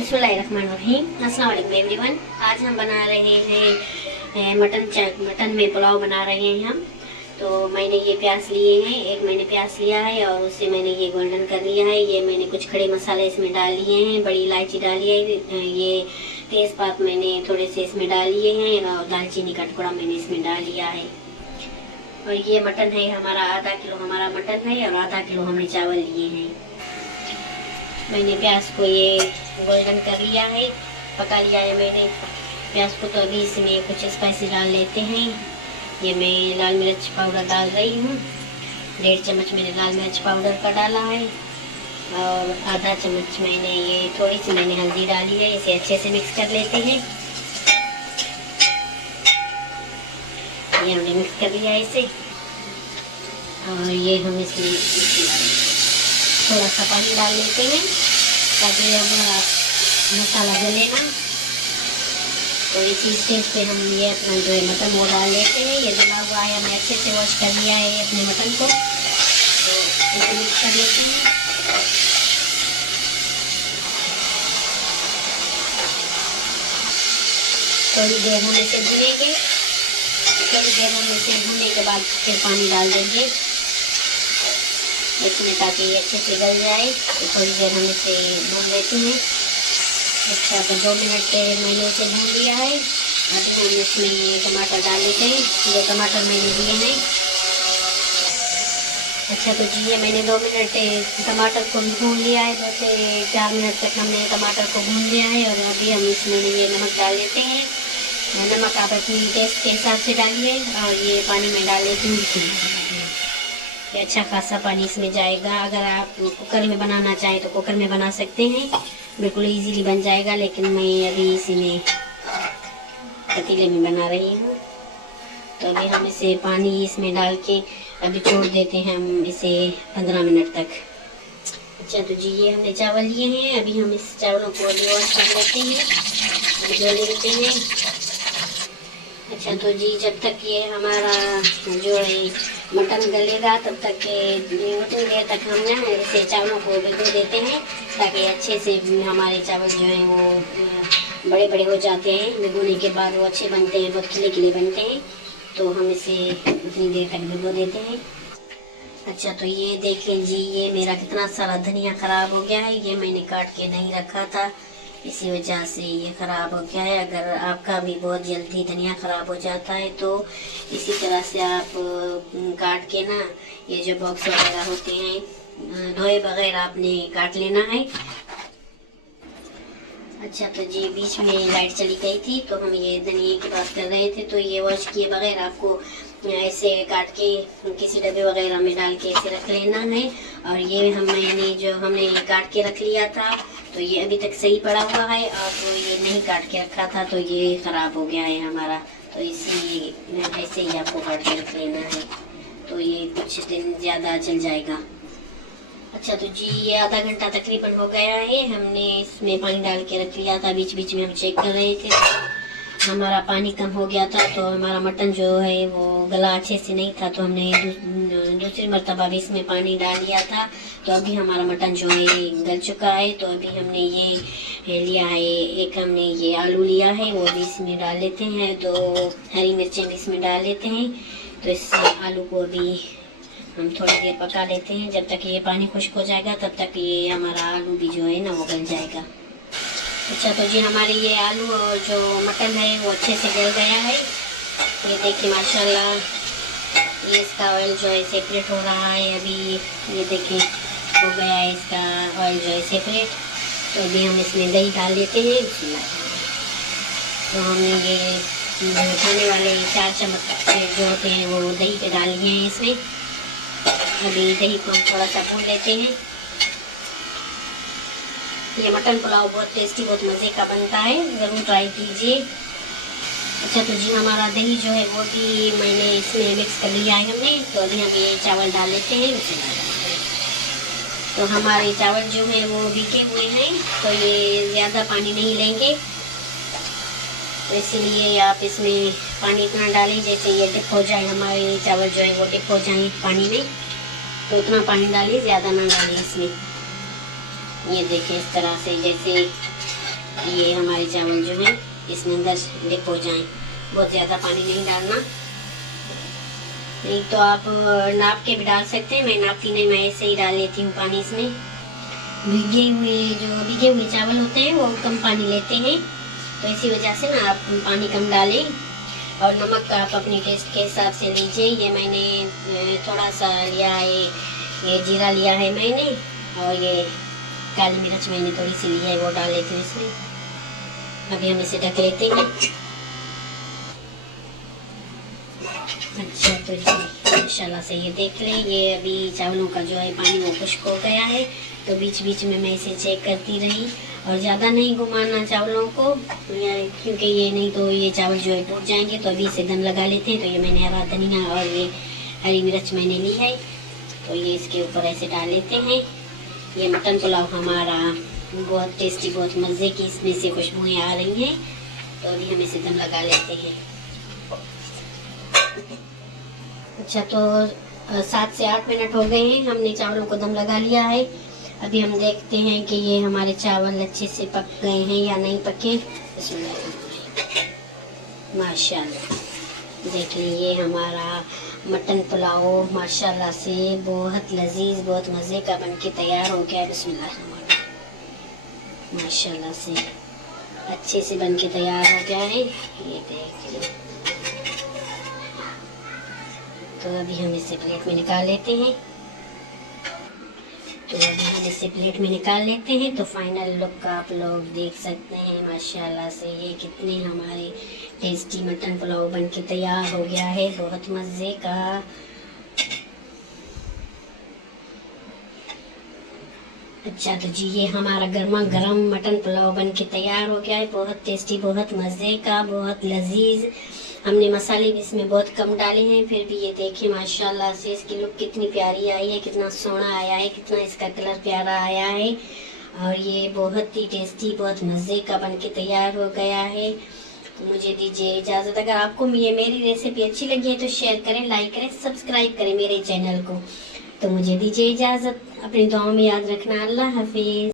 बिस्मिल्लाहिर्रहमानिर्रहीम। अस्सलाम वालेकुम एवरीवन। आज हम बना रहे हैं मटन में पुलाव बना रहे हैं हम। तो मैंने ये प्याज लिए हैं, एक मैंने प्याज लिया है और उससे मैंने ये गोल्डन कर लिया है। ये मैंने कुछ खड़े मसाले इसमें डाल लिए हैं, बड़ी इलायची डाली है, ये तेज़पात मैंने थोड़े से इसमें डाल लिए हैं और दालचीनी का टुकड़ा मैंने इसमें डाल लिया है। और ये मटन है हमारा, आधा किलो हमारा मटन है और आधा किलो हमने चावल लिए हैं। मैंने प्याज को ये गोल्डन कर लिया है, पका लिया है मैंने प्याज को। तो अभी इसमें कुछ स्पाइसी डाल लेते हैं। ये मैं लाल मिर्च पाउडर डाल रही हूँ, 1.5 चम्मच मैंने लाल मिर्च पाउडर का डाला है और आधा चम्मच मैंने ये थोड़ी सी मैंने हल्दी डाली है। इसे अच्छे से मिक्स कर लेते हैं। ये हमने मिक्स कर लिया है इसे और ये हम इसमें थोड़ा सा पानी डाल लेते हैं ताकि हमारा मसाला जले ना। तो इसी स्टेज पे हम ये अपना जो है मटन वो डाल लेते हैं। ये जला हुआ है, हमने अच्छे से वॉश कर लिया है अपने मटन को। तो इसे मिक्स कर लेते हैं। थोड़ी देर हम इसे भूनेंगे। थोड़ी देर हम इसे भूनने के बाद फिर पानी डाल देंगे इसमें ताकि ये अच्छे से गल जाए। तो थोड़ी देर हम इसे भून लेते हैं। अच्छा, तो 2 मिनट मैंने इसे भून लिया है। अभी हम इसमें ये टमाटर डाल लेते हैं, ये टमाटर मैंने लिए हैं। अच्छा, तो जी ये मैंने 2 मिनट टमाटर को भून लिया है। 2 से 4 मिनट तक हमने टमाटर को भून लिया है और अभी हम इसमें ये नमक डाल लेते हैं। नमक आप अपनी टेस्ट के हिसाब से डालिए और ये पानी में डाल लेती हूँ। ये अच्छा खासा पानी इसमें जाएगा। अगर आप कुकर में बनाना चाहें तो कुकर में बना सकते हैं, बिल्कुल इजीली बन जाएगा। लेकिन मैं अभी इसी में पतीले में बना रही हूँ। तो अभी हम इसे पानी इसमें डाल के अभी छोड़ देते हैं हम इसे 15 मिनट तक। अच्छा, तो जी ये हमने चावल लिए हैं। अभी हम इस चावलों को अभी वॉश कर लेते हैं, धो लेते हैं। अच्छा, तो जी जब तक ये हमारा जो है मटन गलेगा तब तक उतनी देर तक हम ना इसे चावलों को भिगो देते हैं ताकि अच्छे से हमारे चावल जो हैं वो बड़े बड़े हो जाते हैं। भिगोने के बाद वो अच्छे बनते हैं, बहुत खिले खिले बनते हैं। तो हम इसे उतनी देर तक भिगो देते हैं। अच्छा, तो ये देखें जी, ये मेरा कितना सारा धनिया ख़राब हो गया है। ये मैंने काट के नहीं रखा था, इसी वजह से ये ख़राब हो गया है। अगर आपका भी बहुत जल्दी धनिया ख़राब हो जाता है तो इसी तरह से आप काट के ना, ये जो बॉक्स वगैरह होते हैं धोए बगैर आपने काट लेना है। अच्छा, तो जी बीच में लाइट चली गई थी तो हम ये धनिया की बात कर रहे थे। तो ये वॉश किए बगैर आपको ऐसे काट के किसी डब्बे वगैरह में डाल के ऐसे रख लेना है। और ये हमने काट के रख लिया था तो ये अभी तक सही पड़ा हुआ है। और तो ये नहीं काट के रखा था तो ये ख़राब हो गया है हमारा। तो इसी ऐसे ही आपको काट के रख लेना है तो ये कुछ दिन ज़्यादा चल जाएगा। अच्छा, तो जी ये आधा घंटा तकरीबन हो गया है। हमने इसमें पानी डाल के रख लिया था, बीच बीच में हम चेक कर रहे थे। हमारा पानी कम हो गया था तो हमारा मटन जो है वो गला अच्छे से नहीं था। तो हमने दूसरी मरतबा भी इसमें पानी डाल लिया था। तो अभी हमारा मटन जो है गल चुका है। तो अभी हमने ये लिया है, एक हमने ये आलू लिया है वो भी इसमें डाल लेते हैं। तो हरी मिर्चें भी इसमें डाल लेते हैं। तो इस आलू को अभी हम थोड़ी देर पका लेते हैं। जब तक ये पानी खुश्क हो जाएगा तब तक ये हमारा आलू भी जो है ना वो गल जाएगा। अच्छा, तो जी हमारे ये आलू और जो मटन है वो अच्छे से गल गया है। ये देखिए माशाल्लाह, ये इसका ऑयल जो है सेपरेट हो रहा है। अभी ये देखिए हो गया है इसका ऑयल जो है सेपरेट। तो अभी हम इसमें दही डाल लेते हैं। तो हमने ये खाने वाले 4 चम्मच जो होते हैं वो दही के डाल लिए हैं इसमें। अभी दही को हम थोड़ा सा भून लेते हैं। ये मटन पुलाव बहुत टेस्टी, बहुत मज़े का बनता है, ज़रूर ट्राई कीजिए। अच्छा, तो जी हमारा दही जो है वो भी मैंने इसमें मिक्स कर लिया है हमने। तो अभी हम ये चावल डाल लेते हैं। तो हमारे चावल जो है वो भीगे हुए हैं तो ये ज़्यादा पानी नहीं लेंगे। तो इसलिए आप इसमें पानी इतना डालें जैसे ये डिप हो जाए, हमारे चावल जो है वो डिप हो जाए पानी में। तो उतना पानी डालिए, ज़्यादा ना डालिए इसमें। ये देखिए इस तरह से जैसे कि ये हमारे चावल जो है इसमें अंदर डिप हो जाएं। बहुत ज़्यादा पानी नहीं डालना, नहीं तो आप नाप के भी डाल सकते हैं। मैं नापती नहीं, मैं ऐसे ही डाल लेती हूँ पानी इसमें। भीगे हुए चावल होते हैं वो कम पानी लेते हैं, तो इसी वजह से ना आप पानी कम डालें। और नमक आप अपने टेस्ट के हिसाब से लीजिए। ये मैंने थोड़ा सा लिया है, ये जीरा लिया है मैंने, और ये काली मिर्च मैंने थोड़ी सी ली है, वो डाल लेती हूँ इसमें। अभी हम इसे ढक लेते हैं। अच्छा, तो माशाल्लाह से ये देख लें, ये अभी चावलों का जो है पानी वो खुश्क हो गया है। तो बीच बीच में मैं इसे चेक करती रही, और ज़्यादा नहीं घुमाना चावलों को, क्योंकि ये नहीं तो ये चावल जो है टूट जाएंगे। तो अभी इसे दम लगा लेते हैं। तो ये मैंने हरा धनिया और ये हरी मिर्च मैंने ली है, तो ये इसके ऊपर ऐसे डाल लेते हैं। ये मटन पुलाव हमारा बहुत टेस्टी, बहुत मज़े की इसमें से खुशबुएँ आ रही हैं। तो अभी हम इसे दम लगा लेते हैं। अच्छा, तो 7 से 8 मिनट हो गए हैं, हमने चावलों को दम लगा लिया है। अभी हम देखते हैं कि ये हमारे चावल अच्छे से पक गए हैं या नहीं पके। माशाल्लाह, देख लीजिए हमारा मटन पुलाव माशाल्लाह से बहुत लजीज, बहुत मज़े का बन के तैयार हो गया है। बिस्मिल्लाह, माशाल्लाह से अच्छे से बन के तैयार हो गया है। ये देख लीजिए। तो अभी हम इसे प्लेट में निकाल लेते हैं। तो फाइनल लुक आप लोग देख सकते हैं। माशाल्लाह से ये कितने हमारे टेस्टी मटन पुलाव बन के तैयार हो गया है, बहुत मज़े का। अच्छा, तो जी ये हमारा गर्मा गर्म मटन पुलाव बन के तैयार हो गया है, बहुत टेस्टी, बहुत मज़े का, बहुत लजीज। हमने मसाले भी इसमें बहुत कम डाले हैं, फिर भी ये देखिए माशाल्लाह से इसकी लुक कितनी प्यारी आई है, कितना सोना आया है, कितना इसका कलर प्यारा आया है। और ये बहुत ही टेस्टी, बहुत मज़े का बन के तैयार हो गया है। तो मुझे दीजिए इजाज़त। अगर आपको ये मेरी रेसिपी अच्छी लगी है तो शेयर करें, लाइक करें, सब्सक्राइब करें मेरे चैनल को। तो मुझे दीजिए इजाज़त। अपनी दुआओं में याद रखना। अल्लाह हाफिज़।